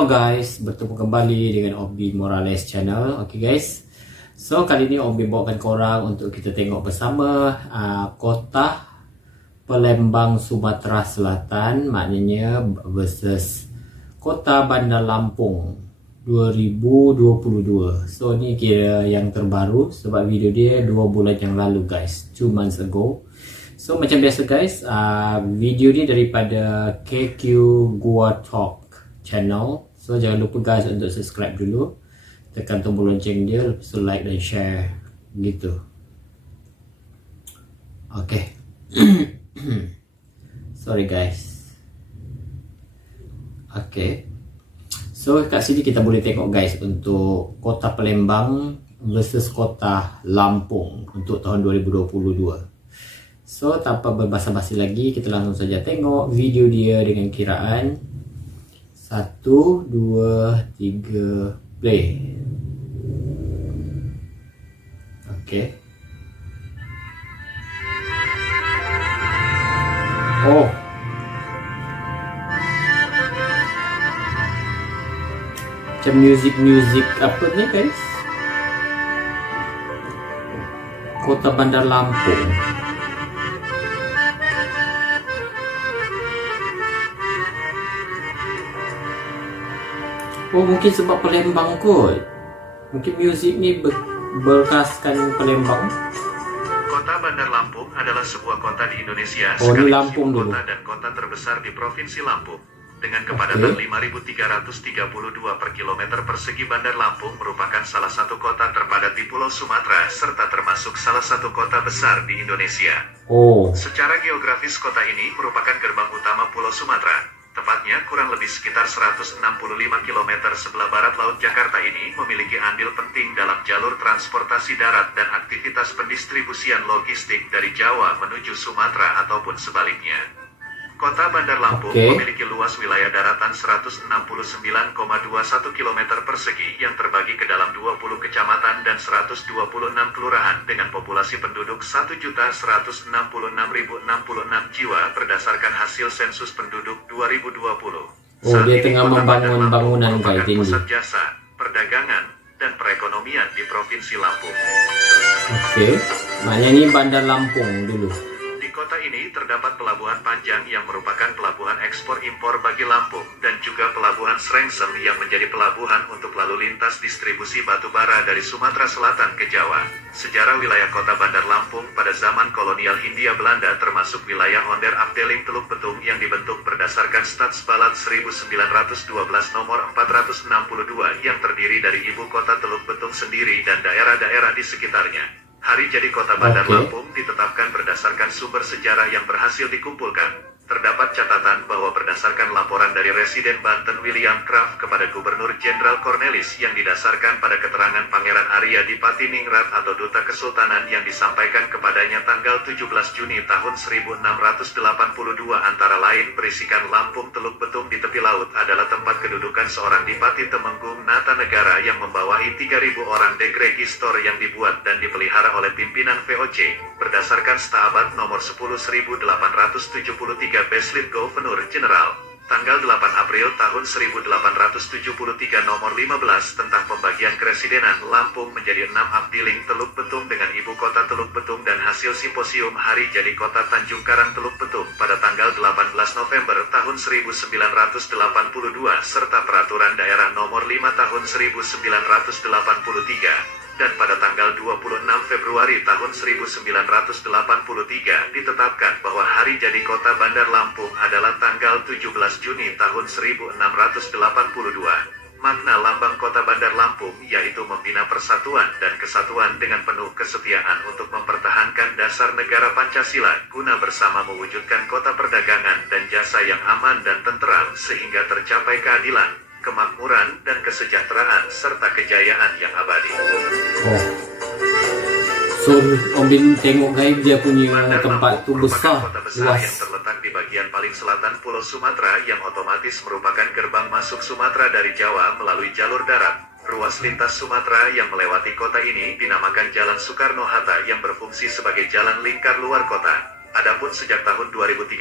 Halo guys, bertemu kembali dengan Obi Morales channel. Oke guys, so kali ini Obi bawakan korang untuk kita tengok bersama kota Palembang, Sumatera Selatan, maknanya versus kota Bandar Lampung 2022. So ni kira yang terbaru sebab video dia 2 bulan yang lalu guys, 2 months ago. So macam biasa guys, video ni daripada KQ Gua Talk channel. So jangan lupa guys untuk subscribe dulu, tekan tombol lonceng dia, lepas tu like dan share gitu. Okay. Sorry guys. Okay, so kat sini kita boleh tengok guys untuk kota Palembang versus kota Lampung untuk tahun 2022. So tanpa berbasa-basi lagi, kita langsung saja tengok video dia dengan kiraan 1, 2, 3, play. Okay. Oh, macam music apa ni guys? Kota Bandar Lampung. Oh, mungkin sebab Palembang kot. Mungkin muzik ni berkhaskan Palembang. Kota Bandar Lampung adalah sebuah kota di Indonesia, Oh, ini sekaligus Lampung ibu dulu. kota dan kota terbesar di Provinsi Lampung. Dengan kepadatan 5.332 per kilometer persegi, Bandar Lampung merupakan salah satu kota terpadat di Pulau Sumatera, serta termasuk salah satu kota besar di Indonesia. Oh, Secara geografis, kota ini merupakan gerbang utama Pulau Sumatera. Tepatnya kurang lebih sekitar 165 km sebelah barat Laut Jakarta ini memiliki andil penting dalam jalur transportasi darat dan aktivitas pendistribusian logistik dari Jawa menuju Sumatera ataupun sebaliknya. Kota Bandar Lampung memiliki luas wilayah daratan 169,21 km persegi yang terbagi ke dalam 20 kecamatan dan 126 kelurahan dengan populasi penduduk 1.166.066 jiwa berdasarkan hasil sensus penduduk 2020. Oh, dia tengah membangun bangunan kayak tinggi. Pusat jasa, perdagangan, dan perekonomian di Provinsi Lampung. Oke. Maknanya ini Bandar Lampung dulu. Di kota ini terdapat Pelabuhan Panjang yang merupakan pelabuhan ekspor-impor bagi Lampung, dan juga Pelabuhan Srengsem yang menjadi pelabuhan untuk lalu lintas distribusi batu bara dari Sumatera Selatan ke Jawa. Sejarah wilayah kota Bandar Lampung pada zaman kolonial Hindia Belanda termasuk wilayah Onder Afdeling Teluk Betung yang dibentuk berdasarkan Stadsbalad 1912 nomor 462 yang terdiri dari ibu kota Teluk Betung sendiri dan daerah-daerah di sekitarnya. Hari jadi kota Bandar Lampung ditetapkan berdasarkan sumber sejarah yang berhasil dikumpulkan. Terdapat catatan bahwa berdasarkan laporan dari Residen Banten William Craft kepada Gubernur Jenderal Cornelis yang didasarkan pada keterangan Pangeran Arya Dipati Ningrat atau Duta Kesultanan yang disampaikan kepadanya tanggal 17 Juni tahun 1682 antara lain berisikan Lampung Teluk Betung di tepi laut adalah tempat kedudukan seorang Dipati Temenggung Nata Negara yang membawahi 3.000 orang degregistor yang dibuat dan dipelihara oleh pimpinan VOC berdasarkan Stabat nomor 10.873 Beslit Gubernur Jenderal, tanggal 8 April tahun 1873 nomor 15 tentang pembagian Keresidenan Lampung menjadi 6 Afdeling Teluk Betung dengan ibu kota Teluk Betung dan hasil simposium Hari Jadi Kota Tanjung Karang Teluk Betung pada tanggal 18 November tahun 1982 serta Peraturan Daerah nomor 5 tahun 1983. Dan pada tanggal 26 Februari tahun 1983 ditetapkan bahwa hari jadi kota Bandar Lampung adalah tanggal 17 Juni tahun 1682. Makna lambang kota Bandar Lampung yaitu membina persatuan dan kesatuan dengan penuh kesetiaan untuk mempertahankan dasar negara Pancasila guna bersama mewujudkan kota perdagangan dan jasa yang aman dan tenteram sehingga tercapai keadilan, kemakmuran, dan kesejahteraan, serta kejayaan yang abadi. Oh. So, Om Bin tengok guys, dia punya tempat tu besar, Kota besar luas. yang terletak di bagian paling selatan Pulau Sumatera yang otomatis merupakan gerbang masuk Sumatera dari Jawa melalui jalur darat. Ruas lintas Sumatera yang melewati kota ini dinamakan Jalan Soekarno-Hatta yang berfungsi sebagai jalan lingkar luar kota. Adapun sejak tahun 2013,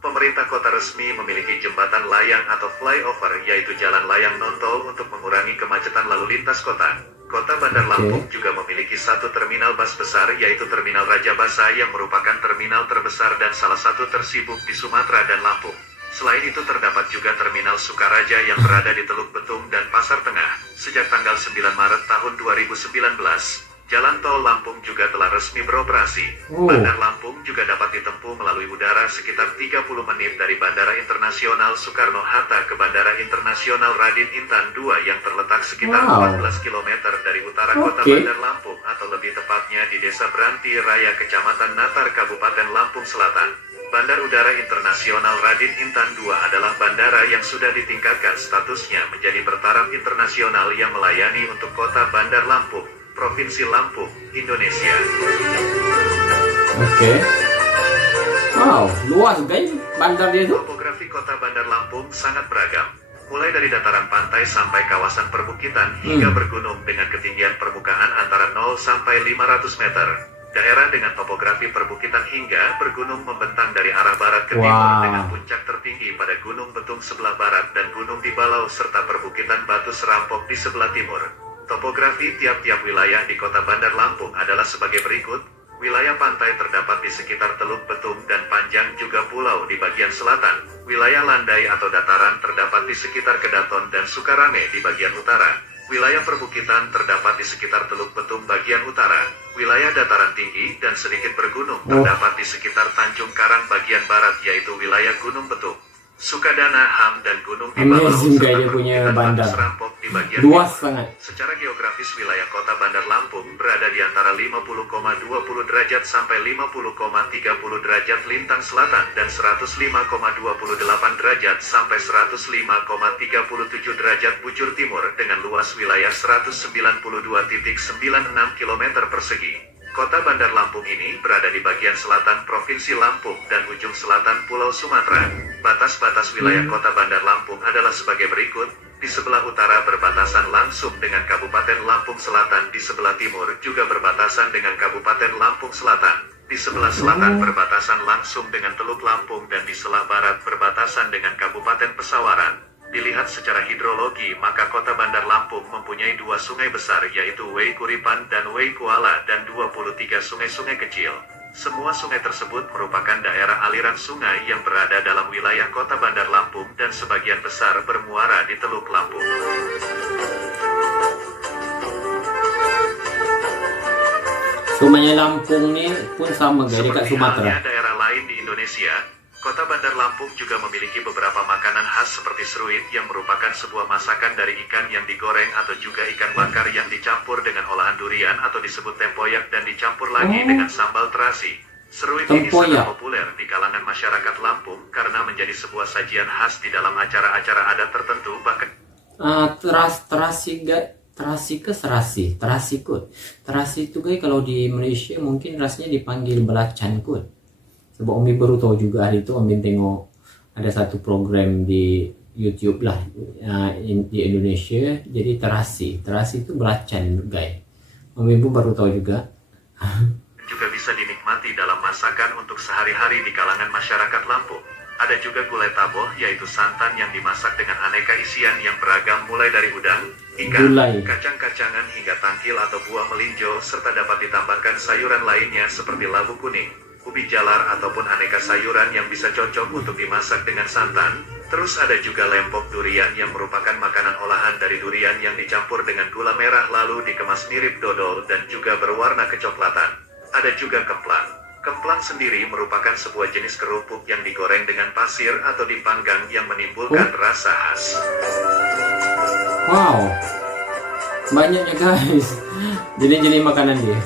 Pemerintah kota resmi memiliki jembatan layang atau flyover, yaitu jalan layang non-tol untuk mengurangi kemacetan lalu lintas kota. Kota Bandar Lampung juga memiliki satu terminal bus besar, yaitu Terminal Raja Basa yang merupakan terminal terbesar dan salah satu tersibuk di Sumatera dan Lampung. Selain itu terdapat juga Terminal Sukaraja yang berada di Teluk Betung dan Pasar Tengah. Sejak tanggal 9 Maret tahun 2019, Jalan Tol Lampung juga telah resmi beroperasi. Bandar Lampung juga dapat ditempuh melalui udara sekitar 30 menit dari Bandara Internasional Soekarno-Hatta ke Bandara Internasional Raden Intan II yang terletak sekitar 14 km dari utara kota Bandar Lampung, atau lebih tepatnya di Desa Beranti Raya, Kecamatan Natar, Kabupaten Lampung Selatan. Bandar Udara Internasional Raden Intan II adalah bandara yang sudah ditingkatkan statusnya menjadi bertaraf internasional yang melayani untuk kota Bandar Lampung, Provinsi Lampung, Indonesia. Wow, luas guys bandar dia itu. Topografi kota Bandar Lampung sangat beragam, mulai dari dataran pantai sampai kawasan perbukitan hingga bergunung dengan ketinggian permukaan antara 0 sampai 500 meter. Daerah dengan topografi perbukitan hingga bergunung membentang dari arah barat ke timur dengan puncak tertinggi pada Gunung Betung sebelah barat dan Gunung Dibalau serta perbukitan Batu Serampok di sebelah timur. Topografi tiap-tiap wilayah di kota Bandar Lampung adalah sebagai berikut. Wilayah pantai terdapat di sekitar Teluk Betung dan Panjang, juga pulau di bagian selatan. Wilayah landai atau dataran terdapat di sekitar Kedaton dan Sukarame di bagian utara. Wilayah perbukitan terdapat di sekitar Teluk Betung bagian utara. Wilayah dataran tinggi dan sedikit bergunung terdapat di sekitar Tanjung Karang bagian barat, yaitu wilayah Gunung Betung, Sukadana, Ham, dan Gunung Dibalau serta perbukitan Batu Serampok di bagian luas timur. sangat. Secara geografis wilayah kota Bandar Lampung berada di antara 50,20 derajat sampai 50,30 derajat lintang selatan dan 105,28 derajat sampai 105,37 derajat bujur timur dengan luas wilayah 192,96 km persegi. Kota Bandar Lampung ini berada di bagian selatan Provinsi Lampung dan ujung selatan Pulau Sumatera. Batas-batas wilayah kota Bandar Lampung adalah sebagai berikut. Di sebelah utara berbatasan langsung dengan Kabupaten Lampung Selatan, di sebelah timur juga berbatasan dengan Kabupaten Lampung Selatan. Di sebelah selatan berbatasan langsung dengan Teluk Lampung dan di sebelah barat berbatasan dengan Kabupaten Pesawaran. Dilihat secara hidrologi, maka kota Bandar Lampung mempunyai dua sungai besar, yaitu Wei Kuripan dan Wei Kuala, dan 23 sungai-sungai kecil. Semua sungai tersebut merupakan daerah aliran sungai yang berada dalam wilayah kota Bandar Lampung dan sebagian besar bermuara di Teluk Lampung. Sungainya Lampung ini pun sama guys dekat Sumatera. Seperti daerah lain di Indonesia, kota Bandar Lampung juga memiliki beberapa makanan khas seperti seruit yang merupakan sebuah masakan dari ikan yang digoreng atau juga ikan bakar yang dicampur dengan olahan durian atau disebut tempoyak dan dicampur lagi dengan sambal terasi. Seruit ini sangat populer di kalangan masyarakat Lampung karena menjadi sebuah sajian khas di dalam acara-acara adat tertentu. Bahkan terasi itu guys kalau di Malaysia mungkin rasanya dipanggil belacan kut. Sebab Umi baru tahu juga hari itu Umi tengok ada satu program di YouTube lah di Indonesia, jadi terasi itu belacan guys. Umi pun baru tahu juga. Juga bisa dinikmati dalam masakan untuk sehari-hari di kalangan masyarakat Lampung. Ada juga gulai taboh, yaitu santan yang dimasak dengan aneka isian yang beragam mulai dari udang, ikan, kacang-kacangan hingga tangkil atau buah melinjo, serta dapat ditambahkan sayuran lainnya seperti labu kuning, ubi jalar ataupun aneka sayuran yang bisa cocok untuk dimasak dengan santan. Terus ada juga lempok durian yang merupakan makanan olahan dari durian yang dicampur dengan gula merah lalu dikemas mirip dodol dan juga berwarna kecoklatan. Ada juga kemplang. Kemplang sendiri merupakan sebuah jenis kerupuk yang digoreng dengan pasir atau dipanggang yang menimbulkan rasa khas. Wow, banyaknya guys. Jenis-jenis makanan dia.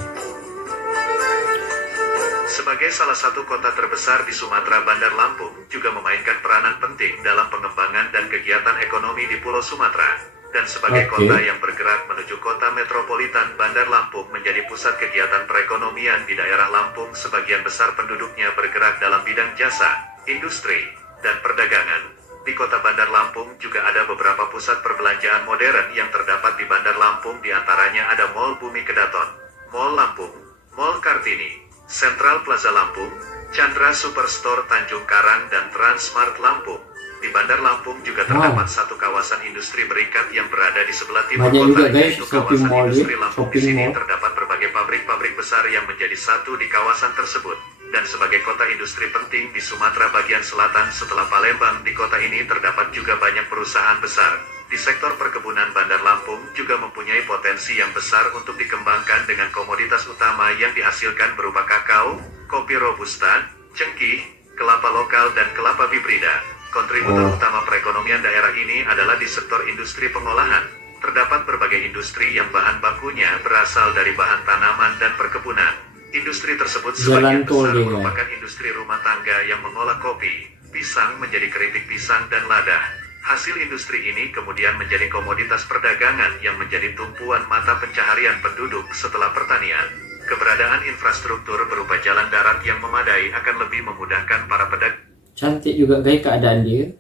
Sebagai salah satu kota terbesar di Sumatera, Bandar Lampung juga memainkan peranan penting dalam pengembangan dan kegiatan ekonomi di Pulau Sumatera. Dan sebagai kota yang bergerak menuju kota metropolitan, Bandar Lampung menjadi pusat kegiatan perekonomian di daerah Lampung. Sebagian besar penduduknya bergerak dalam bidang jasa, industri, dan perdagangan. Di kota Bandar Lampung juga ada beberapa pusat perbelanjaan modern yang terdapat di Bandar Lampung. Di antaranya ada Mall Bumi Kedaton, Mall Lampung, Mall Kartini, Central Plaza Lampung, Chandra Superstore Tanjung Karang, dan Transmart Lampung. Di Bandar Lampung juga terdapat satu kawasan industri berikat yang berada di sebelah timur Banyak juga, kota, guys, yaitu shopping kawasan mall industri ya, Lampung. Di shopping sini mall. terdapat berbagai pabrik-pabrik besar yang menjadi satu di kawasan tersebut. Dan sebagai kota industri penting di Sumatera bagian selatan setelah Palembang, di kota ini terdapat juga banyak perusahaan besar. Di sektor perkebunan, Bandar Lampung juga mempunyai potensi yang besar untuk dikembangkan dengan komoditas utama yang dihasilkan berupa kakao, kopi robusta, cengkih, kelapa lokal, dan kelapa hibrida. Kontributor utama perekonomian daerah ini adalah di sektor industri pengolahan. Terdapat berbagai industri yang bahan bakunya berasal dari bahan tanaman dan perkebunan. Industri tersebut sebagian besar merupakan industri rumah tangga yang mengolah kopi, pisang menjadi keripik pisang dan lada. Hasil industri ini kemudian menjadi komoditas perdagangan yang menjadi tumpuan mata pencaharian penduduk setelah pertanian. Keberadaan infrastruktur berupa jalan darat yang memadai akan lebih memudahkan para pedagang. Cantik juga guys keadaan dia.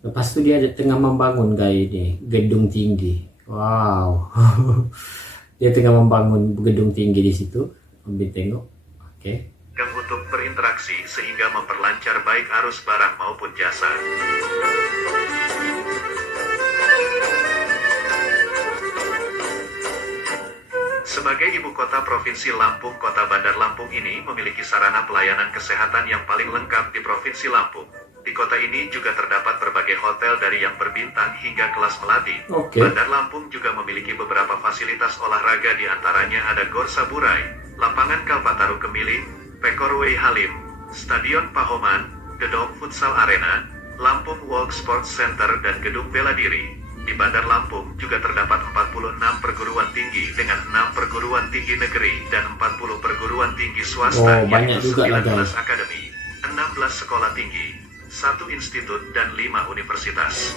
Lepas tu dia ada tengah membangun guys ni, gedung tinggi. Wow. Dia tengah membangun gedung tinggi di situ. Ambil tengok. Oke. Untuk berinteraksi sehingga memperlancar baik arus barang maupun jasa. Sebagai ibu kota Provinsi Lampung, kota Bandar Lampung ini memiliki sarana pelayanan kesehatan yang paling lengkap di Provinsi Lampung. Di kota ini juga terdapat berbagai hotel dari yang berbintang hingga kelas melati. Bandar Lampung juga memiliki beberapa fasilitas olahraga, di antaranya ada Gor Saburai, lapangan Kalpataru Kemiling, Pekorway Halim, Stadion Pahoman, Gedong Futsal Arena, Lampung Walk Sports Center, dan Gedung Bela Diri. Di Bandar Lampung juga terdapat 46 perguruan tinggi dengan 6 perguruan tinggi negeri dan 40 perguruan tinggi swasta, yaitu 19 akademi, 16 sekolah tinggi, 1 institut, dan 5 universitas.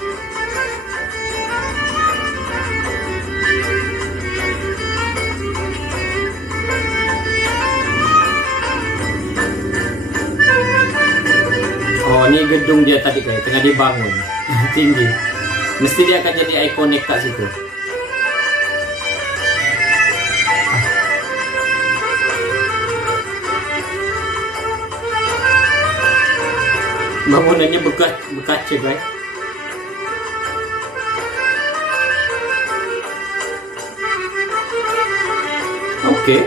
Oh, ini gedung dia tadi guys, tengah dibangun. Tinggi. Mesti dia akan jadi ikonik kat situ. Bangunannya berkaca guys. Oke.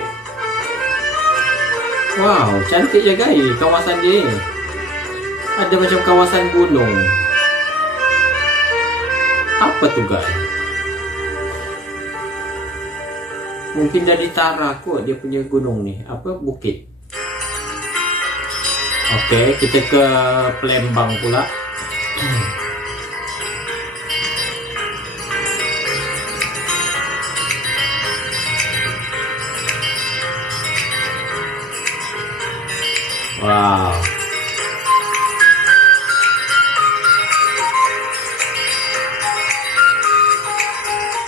Wow, cantik ya guys kawasan dia ini. Ada macam kawasan gunung. Apa tuh guys? Mungkin dari Tara kok dia punya gunung nih. Apa bukit? Oke, kita ke Palembang pula. Wow.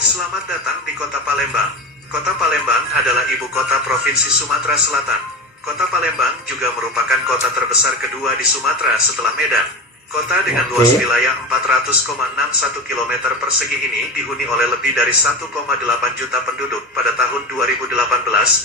Selamat datang di Kota Palembang. Kota Palembang adalah ibu kota Provinsi Sumatera Selatan. Kota Palembang juga merupakan kota terbesar kedua di Sumatera setelah Medan. Kota dengan luas wilayah 400,61 km persegi ini dihuni oleh lebih dari 1,8 juta penduduk pada tahun 2018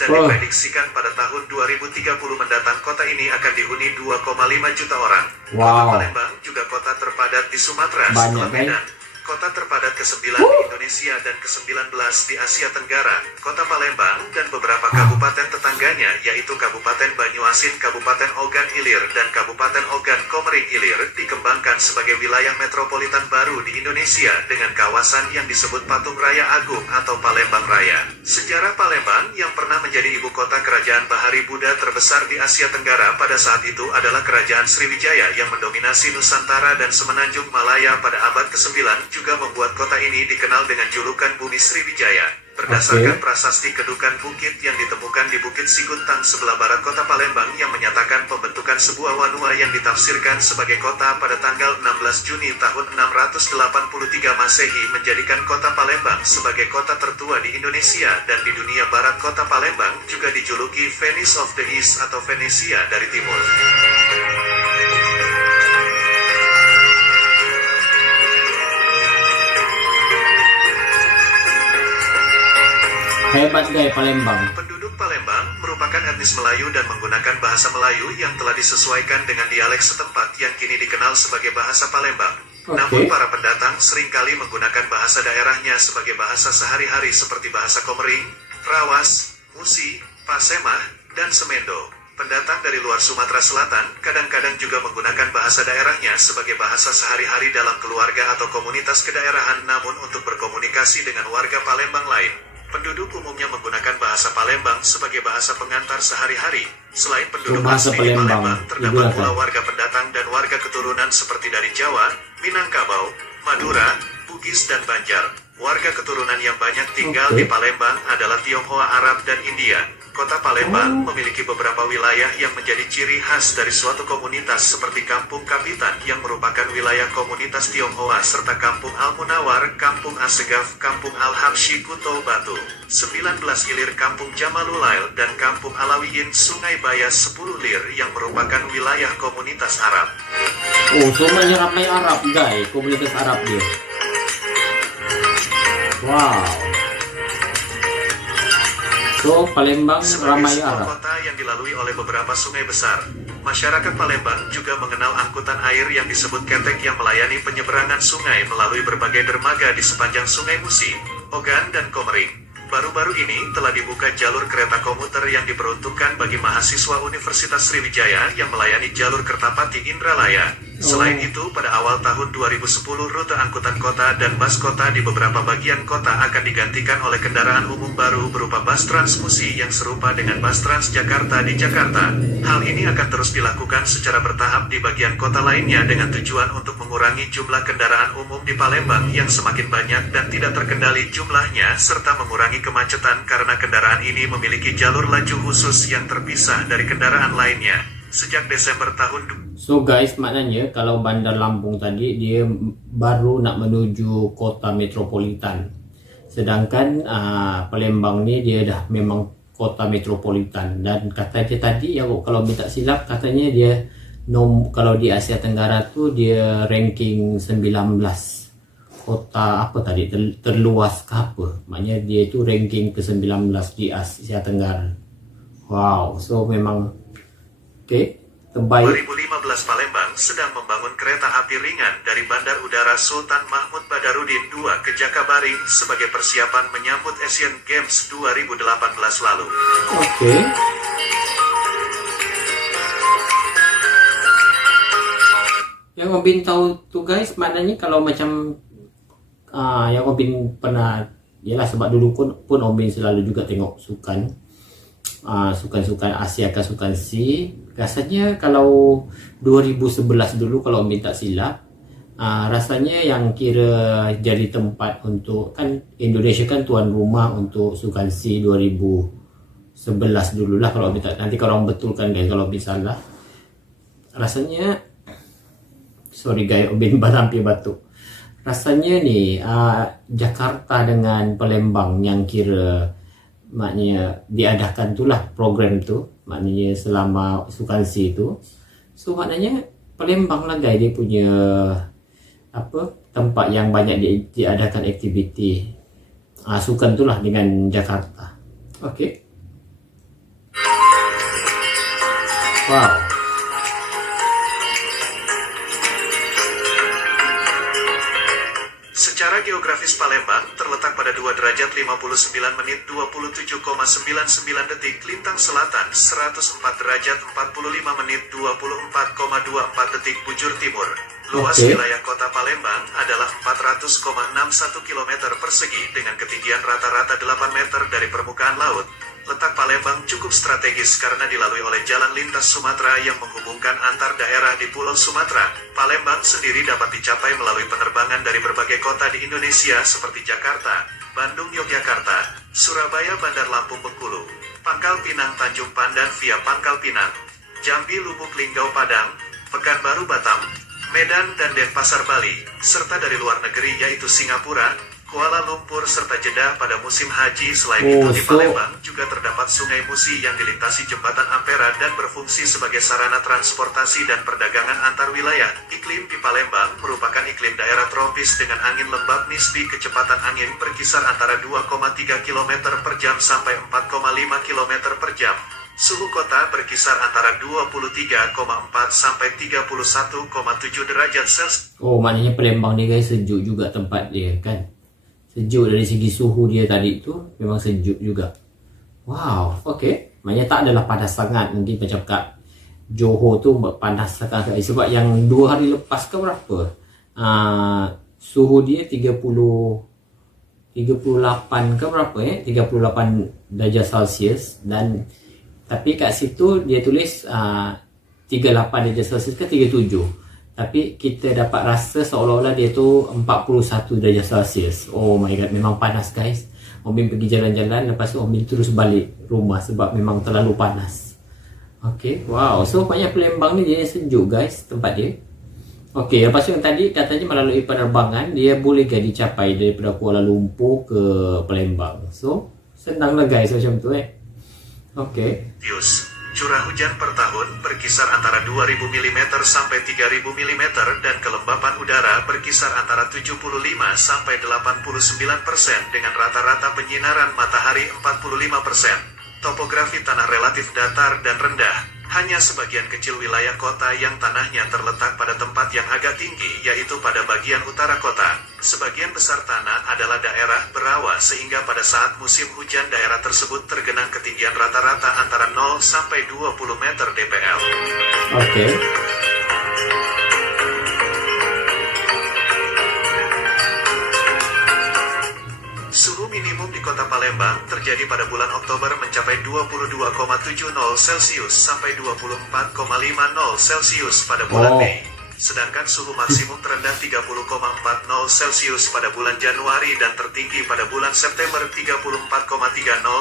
dan diprediksikan pada tahun 2030 mendatang kota ini akan dihuni 2,5 juta orang. Kota Palembang juga kota terpadat di Sumatera setelah Medan. Kota terpadat ke-9 di Indonesia dan ke-19 di Asia Tenggara. Kota Palembang dan beberapa kabupaten tetangganya yaitu Kabupaten Banyuasin, Kabupaten Ogan Ilir, dan Kabupaten Ogan Komering Ilir dikembangkan sebagai wilayah metropolitan baru di Indonesia dengan kawasan yang disebut Patung Raya Agung atau Palembang Raya. Sejarah Palembang yang pernah menjadi ibu kota kerajaan Bahari Buddha terbesar di Asia Tenggara pada saat itu adalah Kerajaan Sriwijaya yang mendominasi Nusantara dan Semenanjung Malaya pada abad ke-9, juga membuat kota ini dikenal dengan julukan Bumi Sriwijaya. Berdasarkan prasasti kedukan bukit yang ditemukan di Bukit Siguntang sebelah barat kota Palembang yang menyatakan pembentukan sebuah wanua yang ditafsirkan sebagai kota pada tanggal 16 Juni tahun 683 Masehi menjadikan kota Palembang sebagai kota tertua di Indonesia dan di dunia barat. Kota Palembang juga dijuluki Venice of the East atau Venesia dari Timur. Hebat guys Palembang. Penduduk Palembang merupakan etnis Melayu dan menggunakan bahasa Melayu yang telah disesuaikan dengan dialek setempat yang kini dikenal sebagai bahasa Palembang. Namun para pendatang seringkali menggunakan bahasa daerahnya sebagai bahasa sehari-hari seperti bahasa Komering, Rawas, Musi, Pasemah, dan Semendo. Pendatang dari luar Sumatera Selatan kadang-kadang juga menggunakan bahasa daerahnya sebagai bahasa sehari-hari dalam keluarga atau komunitas kedaerahan, namun untuk berkomunikasi dengan warga Palembang lain. Penduduk umumnya menggunakan bahasa Palembang sebagai bahasa pengantar sehari-hari. Selain penduduk bahasa asli di Palembang Palembang, terdapat digunakan pula warga pendatang dan warga keturunan seperti dari Jawa, Minangkabau, Madura, Bugis, dan Banjar. Warga keturunan yang banyak tinggal di Palembang adalah Tionghoa, Arab, dan India. Kota Palembang memiliki beberapa wilayah yang menjadi ciri khas dari suatu komunitas seperti Kampung Kapitan yang merupakan wilayah komunitas Tionghoa, serta Kampung Al-Munawar, Kampung Assegaf, Kampung Al-Habsyi Kuto Batu, 19 Ilir Kampung Jamalulail, dan Kampung Alawiyin Sungai Bayas 10 Lir yang merupakan wilayah komunitas Arab. Oh, semuanya ramai Arab guys, komunitas Arab dia. Wow. So, Palembang ramai Sebagai sebuah Arab. kota yang dilalui oleh beberapa sungai besar, masyarakat Palembang juga mengenal angkutan air yang disebut ketek yang melayani penyeberangan sungai melalui berbagai dermaga di sepanjang Sungai Musi, Ogan, dan Komering. Baru-baru ini telah dibuka jalur kereta komuter yang diperuntukkan bagi mahasiswa Universitas Sriwijaya yang melayani jalur Kertapati Indralaya. Selain itu, pada awal tahun 2010 rute angkutan kota dan bus kota di beberapa bagian kota akan digantikan oleh kendaraan umum baru berupa bus Trans Musi yang serupa dengan bus Trans Jakarta di Jakarta. Hal ini akan terus dilakukan secara bertahap di bagian kota lainnya dengan tujuan untuk mengurangi jumlah kendaraan umum di Palembang yang semakin banyak dan tidak terkendali jumlahnya, serta mengurangi kemacetan karena kendaraan ini memiliki jalur laju khusus yang terpisah dari kendaraan lainnya. Sejak Desember tahun. So guys, maknanya kalau Bandar Lampung tadi dia baru nak menuju kota metropolitan. Sedangkan Palembang ni dia dah memang kota metropolitan, dan katanya tadi ya kalau minta silap katanya dia kalau di Asia Tenggara tu dia ranking 19 kota apa tadi terluas ke apa. Maknanya dia tu ranking ke-19 di Asia Tenggara. Wow, so memang terbaik. 2015 Palembang sedang membangun kereta api ringan dari Bandar Udara Sultan Mahmud Badarudin II ke Jakabaring sebagai persiapan menyambut Asian Games 2018 lalu. Yang Obin tahu tuh guys, maknanya kalau macam yang Obin pernah, yalah sebab dulu pun Obin selalu juga tengok sukan Asia ke sukan C. Rasanya kalau 2011 dulu kalau Obin tak silap, rasanya yang kira jadi tempat untuk, kan Indonesia kan tuan rumah untuk sukan C 2011 dulu lah kalau Obin tak, nanti kalau orang betulkan guys kalau Obin salah. Rasanya sorry guys, Obin hampir batuk. Rasanya nih Jakarta dengan Palembang yang kira maknanya diadakan itulah program tu, maknanya selama sukan C itu. So maknanya Palembang lah guys dia punya tempat yang banyak diadakan aktiviti sukan itulah dengan Jakarta. Wow. Secara geografis Palembang terletak pada 2 derajat 59 menit 27,99 detik lintang selatan, 104 derajat 45 menit 24,24 detik bujur timur. Luas wilayah kota Palembang adalah 400,61 km persegi dengan ketinggian rata-rata 8 meter dari permukaan laut. Letak Palembang cukup strategis karena dilalui oleh jalan lintas Sumatera yang menghubungkan antar daerah di Pulau Sumatera. Palembang sendiri dapat dicapai melalui penerbangan dari berbagai kota di Indonesia seperti Jakarta, Bandung Yogyakarta, Surabaya Bandar Lampung Bengkulu, Pangkal Pinang Tanjung Pandan via Pangkal Pinang, Jambi Lubuk Linggau Padang, Pekanbaru Batam, Medan dan Denpasar Bali, serta dari luar negeri yaitu Singapura, Kuala Lumpur serta Jeddah pada musim haji. Selain itu di Palembang juga terdapat Sungai Musi yang dilintasi jembatan Ampera dan berfungsi sebagai sarana transportasi dan perdagangan antar wilayah. Iklim di Palembang merupakan iklim daerah tropis dengan angin lembab nisbi kecepatan angin berkisar antara 2,3 km per jam sampai 4,5 km per jam. Suhu kota berkisar antara 23,4 sampai 31,7 derajat Celcius. Oh, maknanya Palembang ni guys sejuk juga tempat dia kan. Sejuk dari segi suhu dia tadi tu memang sejuk juga. Wow, okey. Maknanya tak adalah panas sangat. Mungkin macam kat Johor tu panas sangat. Sebab yang 2 hari lepas ke berapa? Suhu dia 38 ke berapa 38 darjah Celsius. Dan tapi kat situ dia tulis 38 darjah Celsius ke 37. Tapi kita dapat rasa seolah-olah dia tu 41 darjah Celsius. Oh my god, memang panas guys. Om Bin pergi jalan-jalan, lepas tu Om Bin terus balik rumah sebab memang terlalu panas. Okay, wow. So banyak Palembang ni dia sejuk guys, tempat dia. Okay, lepas tu yang tadi katanya melalui penerbangan, dia boleh ke dicapai daripada Kuala Lumpur ke Palembang. So, senang lah guys macam tu Okay. Curah hujan per tahun berkisar antara 2.000 mm sampai 3.000 mm dan kelembapan udara berkisar antara 75 sampai 89% dengan rata-rata penyinaran matahari 45%. Topografi tanah relatif datar dan rendah. Hanya sebagian kecil wilayah kota yang tanahnya terletak pada tempat yang agak tinggi, yaitu pada bagian utara kota. Sebagian besar tanah adalah daerah berawa sehingga pada saat musim hujan daerah tersebut tergenang ketinggian rata-rata antara 0 sampai 20 meter dpl. Oke. Suhu minimum di kota Palembang terjadi pada bulan Oktober mencapai 22,70 Celcius sampai 24,50 Celcius pada bulan Mei. Sedangkan suhu maksimum terendah 30,40 Celcius pada bulan Januari dan tertinggi pada bulan September 34,30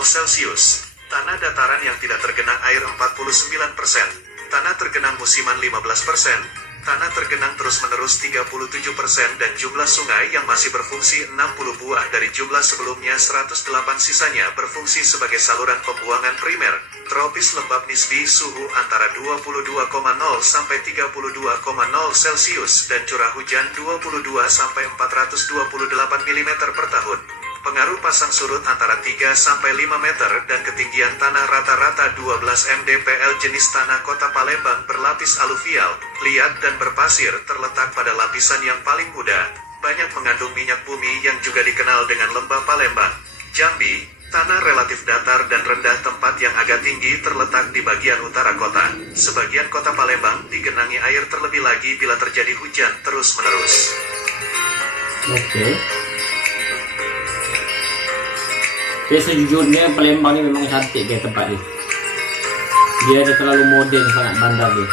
Celcius. Tanah dataran yang tidak tergenang air 49%, tanah tergenang musiman 15%, tanah tergenang terus-menerus 37% dan jumlah sungai yang masih berfungsi 60 buah dari jumlah sebelumnya 108 sisanya berfungsi sebagai saluran pembuangan primer. Tropis lembab nisbi suhu antara 22,0 sampai 32,0 Celcius dan curah hujan 22 sampai 428 mm per tahun. Pengaruh pasang surut antara 3 sampai 5 meter dan ketinggian tanah rata-rata 12 mdpl. Jenis tanah kota Palembang berlapis aluvial, liat dan berpasir terletak pada lapisan yang paling muda. Banyak mengandung minyak bumi yang juga dikenal dengan lembah Palembang. Jambi, tanah relatif datar dan rendah tempat yang agak tinggi terletak di bagian utara kota. Sebagian kota Palembang digenangi air terlebih lagi bila terjadi hujan terus-menerus. Oke. Tapi sejujurnya Palembang ni memang cantik ke tempat ni. Dia ada terlalu moden sangat bandar dia.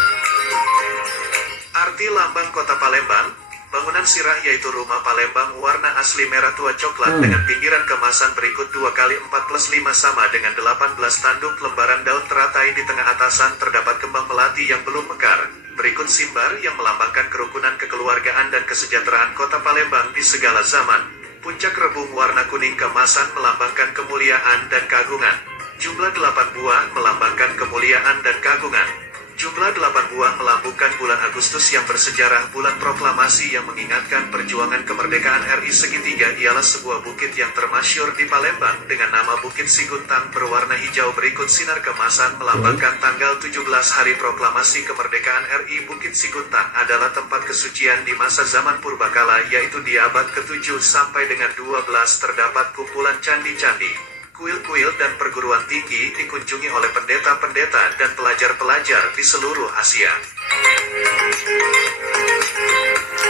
Arti lambang kota Palembang, bangunan sirah yaitu rumah Palembang warna asli merah tua coklat dengan pinggiran kemasan berikut 2x4+5 sama dengan 18 tanduk lembaran daun teratai. Di tengah atasan terdapat kembang melati yang belum mekar. Berikut simbar yang melambangkan kerukunan, kekeluargaan dan kesejahteraan kota Palembang di segala zaman. Puncak rebung warna kuning kemasan melambangkan kemuliaan dan keagungan. Jumlah 8 buah melambangkan kemuliaan dan keagungan. Jumlah 8 buah melambungkan bulan Agustus yang bersejarah, bulan proklamasi yang mengingatkan perjuangan kemerdekaan RI. Segitiga ialah sebuah bukit yang termasyur di Palembang dengan nama Bukit Siguntang berwarna hijau. Berikut sinar kemasan melambangkan tanggal 17 Hari Proklamasi Kemerdekaan RI. Bukit Siguntang adalah tempat kesucian di masa zaman purbakala, yaitu di abad ke-7 sampai dengan 12 terdapat kumpulan candi-candi, kuil-kuil dan perguruan tinggi dikunjungi oleh pendeta-pendeta dan pelajar-pelajar di seluruh Asia.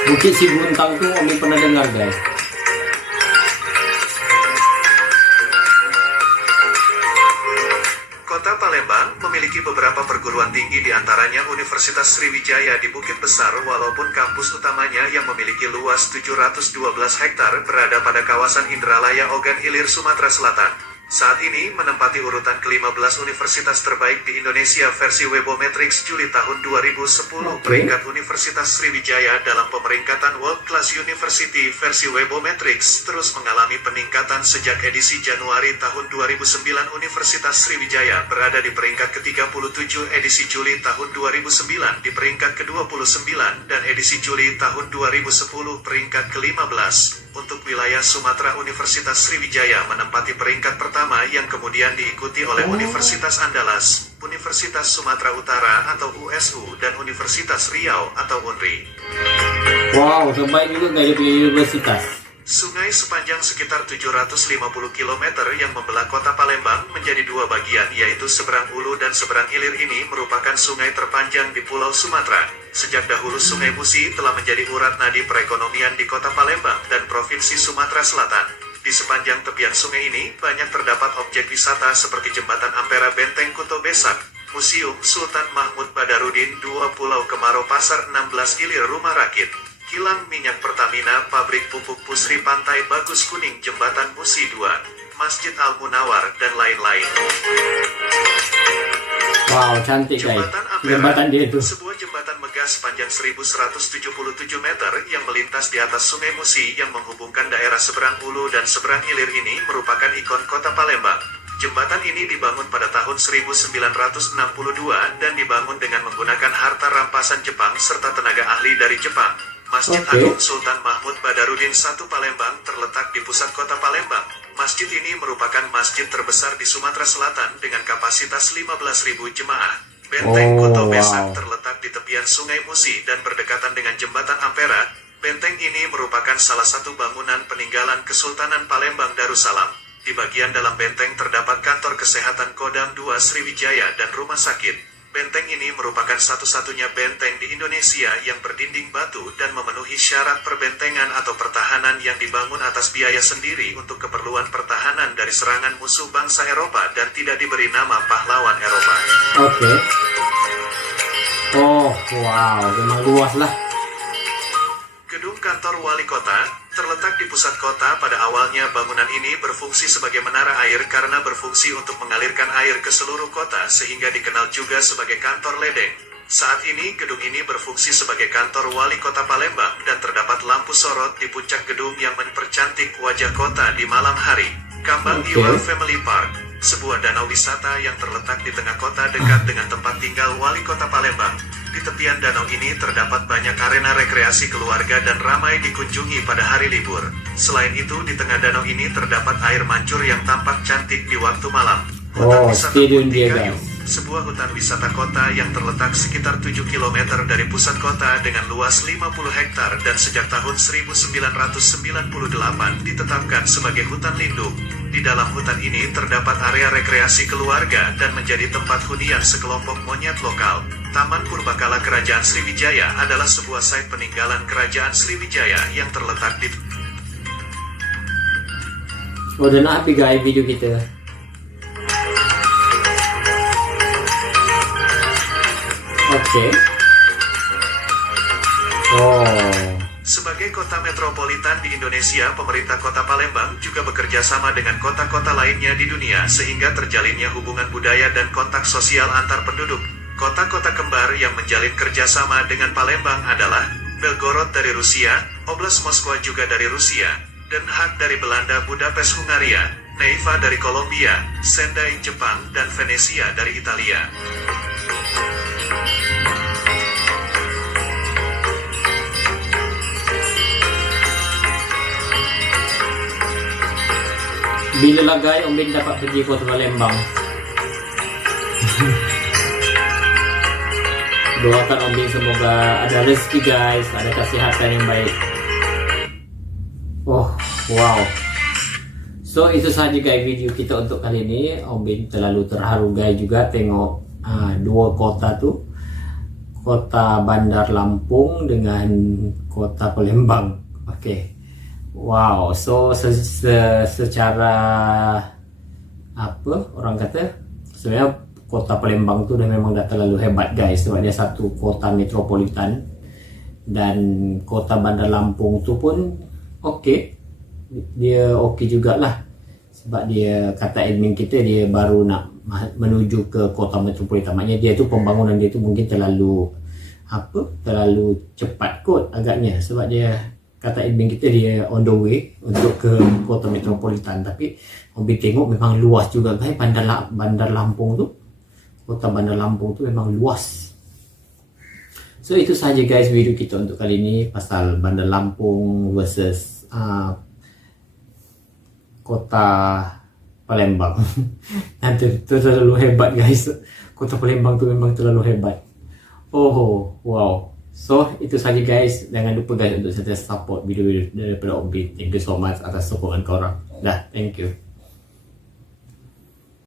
Bukit Siguntang tu kami pernah dengar guys. Kota Palembang memiliki beberapa perguruan tinggi, di antaranya Universitas Sriwijaya di Bukit Besar, walaupun kampus utamanya yang memiliki luas 712 hektar berada pada kawasan Indralaya Ogan Ilir, Sumatera Selatan. Saat ini menempati urutan ke-15 universitas terbaik di Indonesia versi Webometrics Juli tahun 2010. Peringkat Universitas Sriwijaya dalam pemeringkatan World Class University versi Webometrics terus mengalami peningkatan sejak edisi Januari tahun 2009. Universitas Sriwijaya berada di peringkat ke-37 edisi Juli tahun 2009 di peringkat ke-29 dan edisi Juli tahun 2010 peringkat ke-15. Untuk wilayah Sumatera, Universitas Sriwijaya menempati peringkat pertama yang kemudian diikuti oleh Universitas Andalas, Universitas Sumatera Utara atau USU, dan Universitas Riau atau UNRI. Wow, terbaik juga dari universitas. Sungai sepanjang sekitar 750 km yang membelah kota Palembang menjadi dua bagian, yaitu seberang Ulu dan seberang Hilir ini merupakan sungai terpanjang di Pulau Sumatera. Sejak dahulu Sungai Musi telah menjadi urat nadi perekonomian di kota Palembang dan Provinsi Sumatera Selatan. Di sepanjang tepian sungai ini banyak terdapat objek wisata seperti Jembatan Ampera, Benteng Kuto Besak, Museum Sultan Mahmud Badarudin, Dua Pulau Kemarau, Pasar 16 Ilir, Rumah Rakit, Kilang Minyak Pertamina, Pabrik Pupuk Pusri, Pantai Bagus Kuning, Jembatan Musi 2, Masjid Al-Munawar, dan lain-lain. Wow, cantik guys. Jembatan Ampera, Jembatan dia itu. sebuah jembatan megah sepanjang 1177 meter yang melintas di atas Sungai Musi yang menghubungkan daerah seberang Ulu dan seberang Hilir ini merupakan ikon kota Palembang. Jembatan ini dibangun pada tahun 1962 dan dibangun dengan menggunakan harta rampasan Jepang serta tenaga ahli dari Jepang. Masjid Agung Sultan Mahmud Badarudin I Palembang terletak di pusat kota Palembang. Masjid ini merupakan masjid terbesar di Sumatera Selatan dengan kapasitas 15.000 jemaah. Benteng Kuto Besak terletak di tepian Sungai Musi dan berdekatan dengan Jembatan Ampera. Benteng ini merupakan salah satu bangunan peninggalan Kesultanan Palembang Darussalam. Di bagian dalam benteng terdapat kantor kesehatan Kodam 2 Sriwijaya dan rumah sakit. Benteng ini merupakan satu-satunya benteng di Indonesia yang berdinding batu dan memenuhi syarat perbentengan atau pertahanan yang dibangun atas biaya sendiri untuk keperluan pertahanan dari serangan musuh bangsa Eropa dan tidak diberi nama pahlawan Eropa. Oke. Oh, wow, memang luas lah. Gedung kantor wali kota terletak di pusat kota. Pada awalnya bangunan ini berfungsi sebagai menara air karena berfungsi untuk mengalirkan air ke seluruh kota sehingga dikenal juga sebagai kantor ledeng. Saat ini gedung ini berfungsi sebagai kantor wali kota Palembang dan terdapat lampu sorot di puncak gedung yang mempercantik wajah kota di malam hari. Kambang Iwa Family Park, sebuah danau wisata yang terletak di tengah kota dekat dengan tempat tinggal wali kota Palembang. Di tepian danau ini terdapat banyak arena rekreasi keluarga dan ramai dikunjungi pada hari libur. Selain itu, di tengah danau ini terdapat air mancur yang tampak cantik di waktu malam. Hutan wisata Putih Kayu, sebuah hutan wisata kota yang terletak sekitar 7 km dari pusat kota dengan luas 50 hektar dan sejak tahun 1998 ditetapkan sebagai hutan lindung. Di dalam hutan ini terdapat area rekreasi keluarga dan menjadi tempat hunian sekelompok monyet lokal. Taman Purbakala Kerajaan Sriwijaya adalah sebuah site peninggalan Kerajaan Sriwijaya yang terletak di... Oh, dan api guys video kita. Oke. Oh. Sebagai kota metropolitan di Indonesia, pemerintah kota Palembang juga bekerja sama dengan kota-kota lainnya di dunia sehingga terjalinnya hubungan budaya dan kontak sosial antar penduduk. Kota-kota kembar yang menjalin kerjasama dengan Palembang adalah Belgorod dari Rusia, Oblast Moskwa juga dari Rusia, Den Haag dari Belanda, Budapest Hungaria, Neiva dari Kolombia, Sendai Jepang, dan Venesia dari Italia. Bila lagay, Om Ben dapat pergi ke Kota Palembang. Doakan Om Ben semoga ada rezeki guys, ada kesehatan yang baik. Oh, wow. So itu saja guys video kita untuk kali ini. Om Ben terlalu terharu guys juga tengok dua kota tuh, kota Bandar Lampung dengan kota Palembang. Oke. Wow, so secara apa orang kata, sebenarnya kota Palembang tuh memang dah terlalu hebat guys, sebab dia satu kota metropolitan, dan kota Bandar Lampung tuh pun oke, dia oke juga lah, Sebab dia, kata admin kita, dia baru nak menuju ke kota metropolitan. Maknanya dia tu, pembangunan dia tu mungkin terlalu cepat kot agaknya. Sebab dia, kata admin kita, dia on the way untuk ke kota metropolitan. Tapi Obi tengok memang luas juga guys. Bandar Lampung tu, kota Bandar Lampung tu memang luas. So itu saja guys video kita untuk kali ini pasal Bandar Lampung versus kota Palembang. Nanti itu terlalu hebat guys. Kota Palembang tu memang terlalu hebat. Oh wow. So itu saja guys. Jangan lupa guys untuk sentiasa support video-video daripada Obi. Thank you so much atas sokongan korang. Dah, thank you.